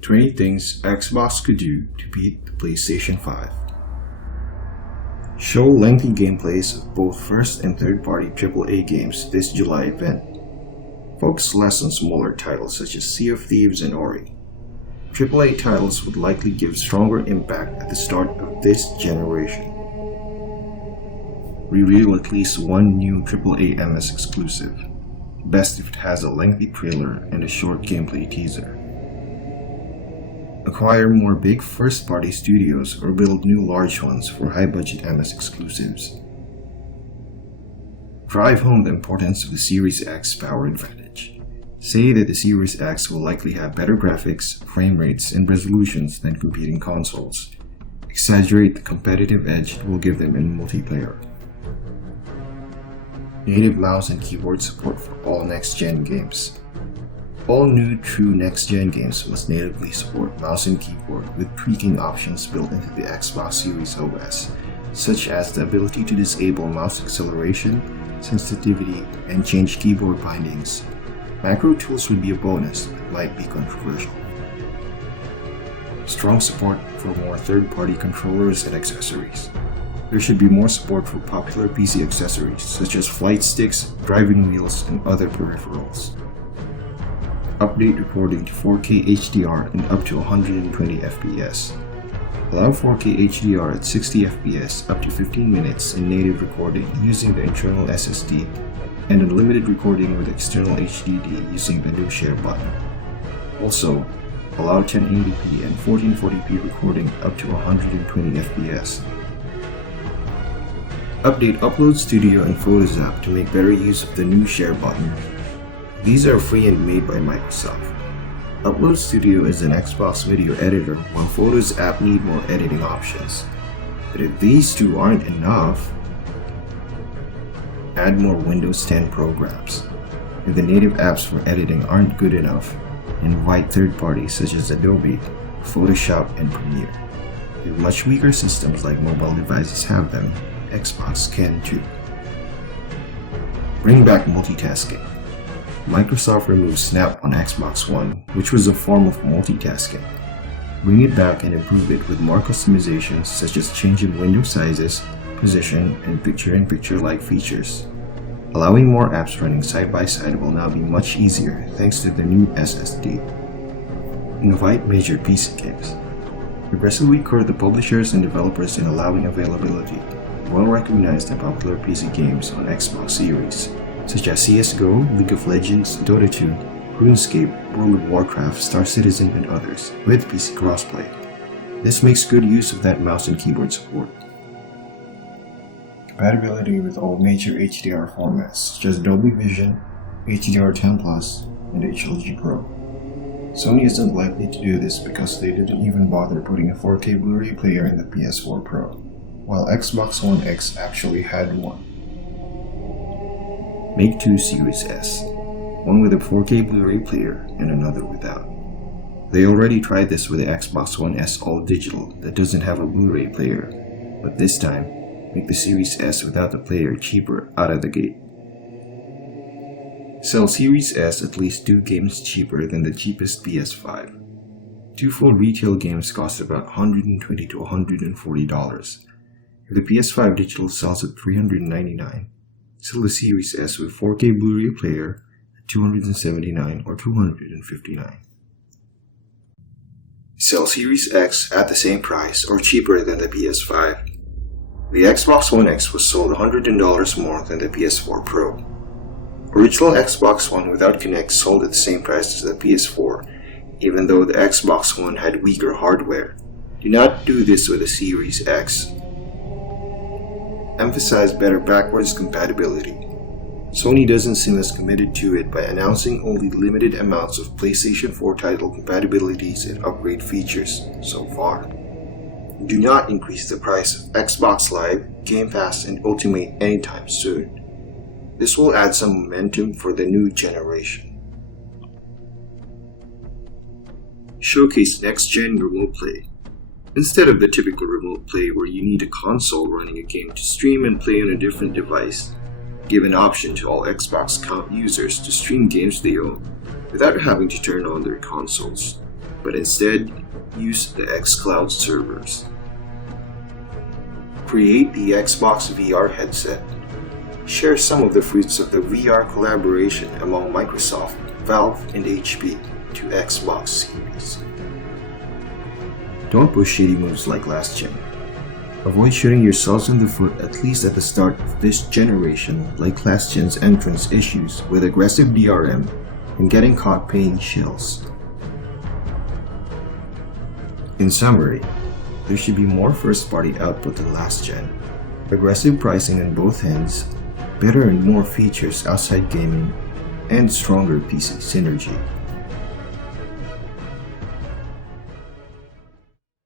20 things Xbox could do to beat the PlayStation 5. Show lengthy gameplays of both first and third-party AAA games this July event. Focus less on smaller titles such as Sea of Thieves and Ori. AAA titles would likely give stronger impact at the start of this generation. Reveal at least one new AAA MS exclusive. Best if it has a lengthy trailer and a short gameplay teaser. Acquire more big first-party studios or build new large ones for high-budget MS exclusives. Drive home the importance of the Series X power advantage. Say that the Series X will likely have better graphics, frame rates, and resolutions than competing consoles. Exaggerate the competitive edge it will give them in multiplayer. Native mouse and keyboard support for all next-gen games. All new true next-gen games must natively support mouse and keyboard with tweaking options built into the Xbox Series OS, such as the ability to disable mouse acceleration, sensitivity, and change keyboard bindings. Macro tools would be a bonus, but might be controversial. Strong support for more third-party controllers and accessories. There should be more support for popular PC accessories such as flight sticks, driving wheels, and other peripherals. Update recording to 4K HDR and up to 120 FPS. Allow 4K HDR at 60 FPS up to 15 minutes in native recording using the internal SSD, and unlimited recording with external HDD using the new share button. Also, allow 1080p and 1440p recording up to 120 FPS. Update Upload Studio and Photos app to make better use of the new share button. These are free and made by Microsoft. Upload Studio is an Xbox video editor, while Photos app need more editing options. But if these two aren't enough, add more Windows 10 programs. If the native apps for editing aren't good enough, invite third parties such as Adobe, Photoshop, and Premiere. If much weaker systems like mobile devices have them, Xbox can too. Bring back multitasking. Microsoft removed Snap on Xbox One, which was a form of multitasking. Bring it back and improve it with more customizations such as changing window sizes, position, and picture-in-picture-like features. Allowing more apps running side by side will now be much easier thanks to the new SSD. Invite major PC games. Aggressively court the publishers and developers in allowing availability well-recognized and popular PC games on Xbox Series, such as CSGO, League of Legends, Dota 2, RuneScape, World of Warcraft, Star Citizen, and others, with PC crossplay. This makes good use of that mouse and keyboard support. Compatibility with all major HDR formats, such as Dolby Vision, HDR10+, and HLG Pro. Sony isn't likely to do this because they didn't even bother putting a 4K Blu-ray player in the PS4 Pro, while Xbox One X actually had one. Make two Series S, one with a 4K Blu-ray player and another without. They already tried this with the Xbox One S All Digital that doesn't have a Blu-ray player, but this time, make the Series S without the player cheaper out of the gate. Sell Series S at least 2 games cheaper than the cheapest PS5. 2 full retail games cost about $120 to $140. If the PS5 digital sells at $399, sell the Series S with 4K Blu-ray player at $279 or $259. Sell Series X at the same price or cheaper than the PS5. The Xbox One X was sold $100 more than the PS4 Pro. Original Xbox One without Kinect sold at the same price as the PS4, even though the Xbox One had weaker hardware. Do not do this with the Series X. Emphasize better backwards compatibility. Sony doesn't seem as committed to it by announcing only limited amounts of PlayStation 4 title compatibilities and upgrade features so far. Do not increase the price of Xbox Live, Game Pass, and Ultimate anytime soon. This will add some momentum for the new generation. Showcase next-gen remote play. Instead of the typical remote play where you need a console running a game to stream and play on a different device, give an option to all Xbox account users to stream games they own without having to turn on their consoles. but instead use the xCloud servers. Create the Xbox VR headset. Share some of the fruits of the VR collaboration among Microsoft, Valve, and HP to Xbox Series. Don't push shitty moves like last gen. Avoid shooting yourselves in the foot at least at the start of this generation, like last gen's entrance issues with aggressive DRM and getting caught paying shills. In summary, there should be more first-party output than last gen, aggressive pricing on both ends, better and more features outside gaming, and stronger PC synergy.